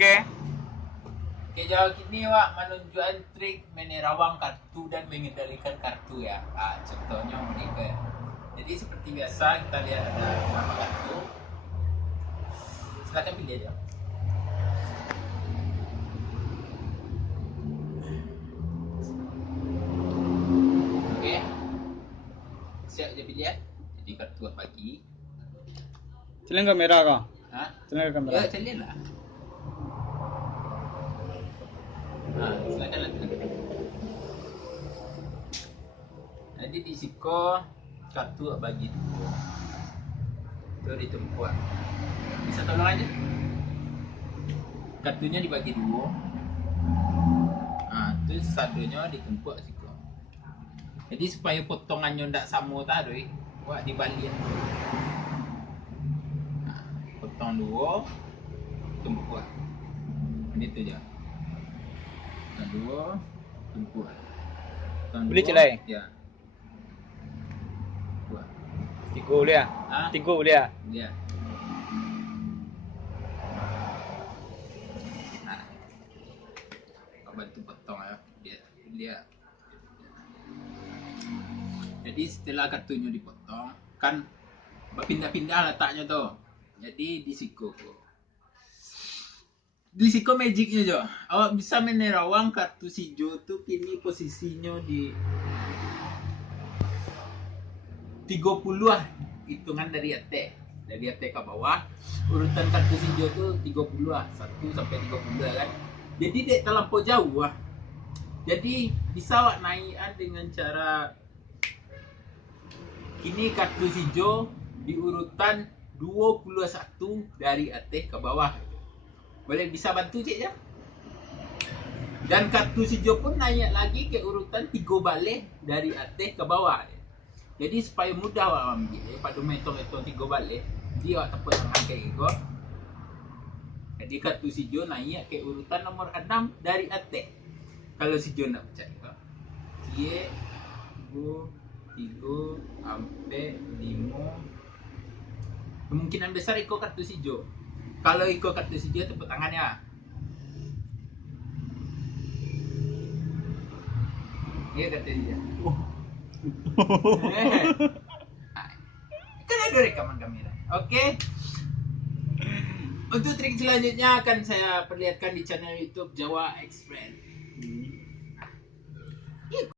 Oke. Oke, jawab ini Wak menunjukkan trik menerawang kartu dan mengendalikan kartu ya. Contohnya Monica. Jadi seperti biasa kita lihat ada beberapa kartu. Silakan pilih aja. Oke, siap aja pilih ya. Jadi kartu apa lagi? Challenge kamera ka. Hah? Challenge kamera. Ya, cari lah. Silakan lanjutkan. Jadi di siko kartu bagi dua. Itu ditumpuan. Bisa tolong aja? Kartunya dibagi dua. Terus saldonya ditumpuk siko. Jadi supaya potongannya ndak sama tadi, wah dibalik. Potong dua, tumpuk. Ini tu je. Potong dua, tumpuk. Potong Boleh dua, celai? Ya. Dua. Tiga boleh ah? Tiga boleh ah? Ya. Nah, kau bantu potong ya. Dia. Jadi setelah kartunya dipotong, kan pindah-pindah letaknya tuh. Jadi di siku. Di siku magicnya jo. Awak bisa menerawang kartu si Jo tuh kini posisinya di 30 lah hitungan dari atas. Dari atas ke bawah urutan kartu si Jo tuh 30 lah, 1 sampai 30 kan. Jadi dia terlampau jauh lah. Jadi bisa awak naikan dengan cara kini kartu si Jo di urutan 21 dari atas ke bawah. Boleh bisa bantu cik ya? Dan kartu si Jo pun naik lagi ke urutan 3 balik dari atas ke bawah. Jadi supaya mudah awak ambil, pada metong-metong 3 balik, dia awak tepuk tangan kayak gitu. Jadi kartu si Jo naik ke urutan nomor 6 dari atas. Kalau si Jo nak percaya, dia 2, 3, sampai 5. Kemungkinan besar ikut kartu si Jo. Kalau ikut kartu si Jo tepuk tangan ya. Iya kartu si Jo. Kan ada rekaman kamera. Oke. Untuk trik selanjutnya akan saya perlihatkan di channel YouTube Jawa Express.